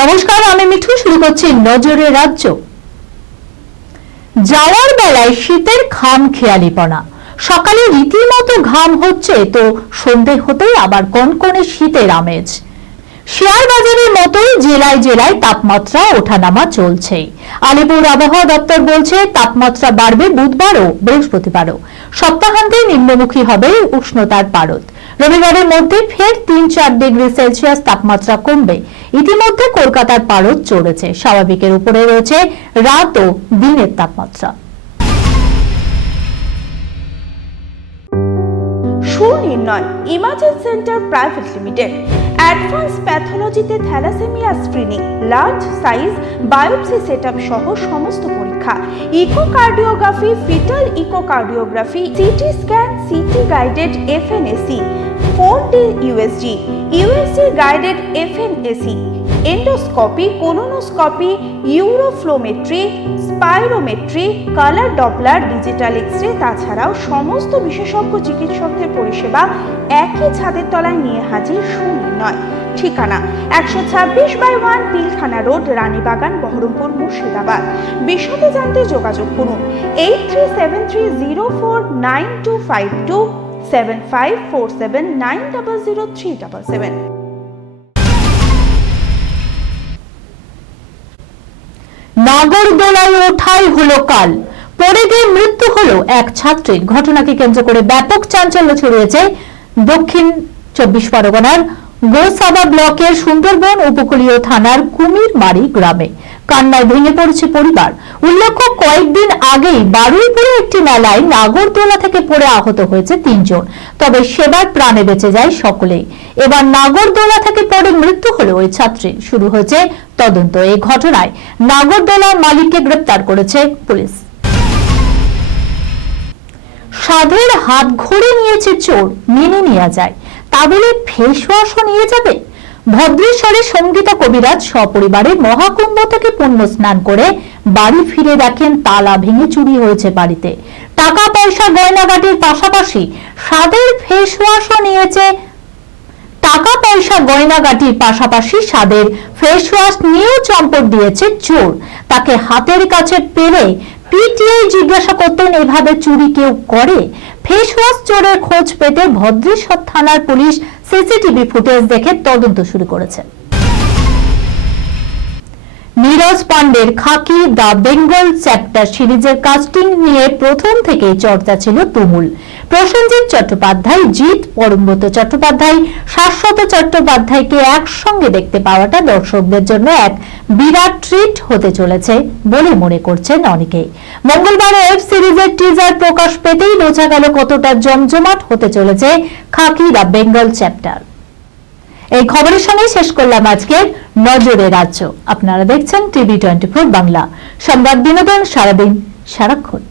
নমস্কার, আমি মিঠু। শুরু করছি নজরে রাজ্য। যাওয়ার বেলায় শীতের খাম খেয়ালিপনা। সকালে রীতিমতো ঘাম হচ্ছে, তো সন্ধে হতেই আবার কনকনে শীতের আমেজ। শেয়ার বাজারের মতোই জেলায় জেলায় তাপমাত্রা ওঠানামা চলছে। আলিপুর আবহাওয়া দপ্তর বলছে তাপমাত্রা বাড়বে বুধবার ও বৃহস্পতিবারও। সপ্তাহান্তে নিম্নমুখী হবে উষ্ণতার পারদ। রবিবারের মধ্যে ফের ৩-৪ ডিগ্রি সেলসিয়াস তাপমাত্রা কমবে। ইতিমধ্যে কলকাতার পারদ চড়েছে। স্বাভাবিকের উপরে রয়েছে রাত ও দিনের তাপমাত্রা। Sunirnoy imaging centre private limited advance প্যাথোলজিতে thalassaemia screening, large size biopsy setup সহ সমস্ত পরীক্ষা, echocardiography, fetal echocardiography, CT scan, CT guided FNAC, 4D USG, USG guided FNAC, endoscopy, colonoscopy, uroflowmetry, spirometry, colour Doppler, digital X-ray, তাছাড়াও সমস্ত বিশেষজ্ঞ চিকিৎসকদের পরিষেবা একই ছাদের তলায় নিয়ে হাজির সুনির্ণয়। ঠিকানা 126/1 পিলখানা রোড, রানীবাগান, বহরমপুর, মুর্শিদাবাদ। বিশদে জানতে যোগাযোগ করুন 8373049252 7547900377। নাগরদোলায় ওঠাই হলো কাল, পড়ে গিয়ে মৃত্যু হলো এক ছাত্রীর। ঘটনাকে কেন্দ্র করে ব্যাপক চাঞ্চল্য ছড়িয়েছে দক্ষিণ 24 পরগনার গোসাবা ব্লকের সুন্দরবন উপকূলীয় থানার কুমিরমারি গ্রামে। কান্নায় ভেঙে পড়েছে পরিবার। উল্লেখ্য, কয়েকদিন আগেই বারুইপুরে একটি মেলায় নাগরদোলা থেকে পড়ে আহত হয়েছে 3 জন। তবে সেবার প্রাণে বেঁচে যায় সকলেই। এবার নাগরদোলা থেকে পড়ে মৃত্যু হলো ওই ছাত্রীর। শুরু হয়েছে তদন্ত। এই ঘটনায় নাগরদোলার মালিককে গ্রেপ্তার করেছে পুলিশ। সাধের হাত ঘুরে নিয়েছে চোর, মেনে নেওয়া যায়, তা বলে ফেস ওয়াশও নিয়ে যাবে? ভদ্রেশ্বরে সঙ্গীতা কবিরাজ সপরিবারে মহাকুম্ভ থেকে পুণ্য স্নান করে বাড়ি ফিরে দেখেন তালা ভেঙে চুরি হয়েছে বাড়িতে। টাকা পয়সা গয়নাগাটির পাশাপাশি সাধের ফেস ওয়াশও নিয়েছে। টাকা পয়সা গয়নাগাটির পাশাপাশি সাধের ফেস ওয়াশ নিয়েও চম্পট দিয়েছে চোর। তাকে হাতের কাছে পেলে পিটিআই জিজ্ঞাসা করতেন, এভাবে চুরি কেউ করে? ফেস ওয়াশ চোরের খোঁজ পেতে ভদ্রেশ্বর থানার পুলিশ সিসিটিভি ফুটেজ দেখে তদন্ত শুরু করেছে। নীরজ পান্ডের খাকি দ্য বেঙ্গল চ্যাপ্টার সিরিজের কাস্টিং নিয়ে প্রথম থেকেই চর্চা ছিল তুমুল। প্রসেনজিৎ চট্টোপাধ্যায়, জিৎ, পরমব্রত চট্টোপাধ্যায়, শাশ্বত চট্টোপাধ্যায়কে একসঙ্গে দেখতে পাওয়াটা দর্শকদের জন্য এক বিরাট ট্রিট হতে চলেছে বলে মনে করছেন অনেকেই। মঙ্গলবার ওয়েব সিরিজের টিজার প্রকাশ পেতেই বোঝা গেল কতটা জমজমাট হতে চলেছে খাকি দ্য বেঙ্গল চ্যাপ্টার। এই খবরের সঙ্গে শেষ করলাম আজকের নজরে রাজ্য। আপনারা দেখছেন টিভি 24 বাংলা, সংবাদ বিনোদন সারাদিন সারাক্ষণ।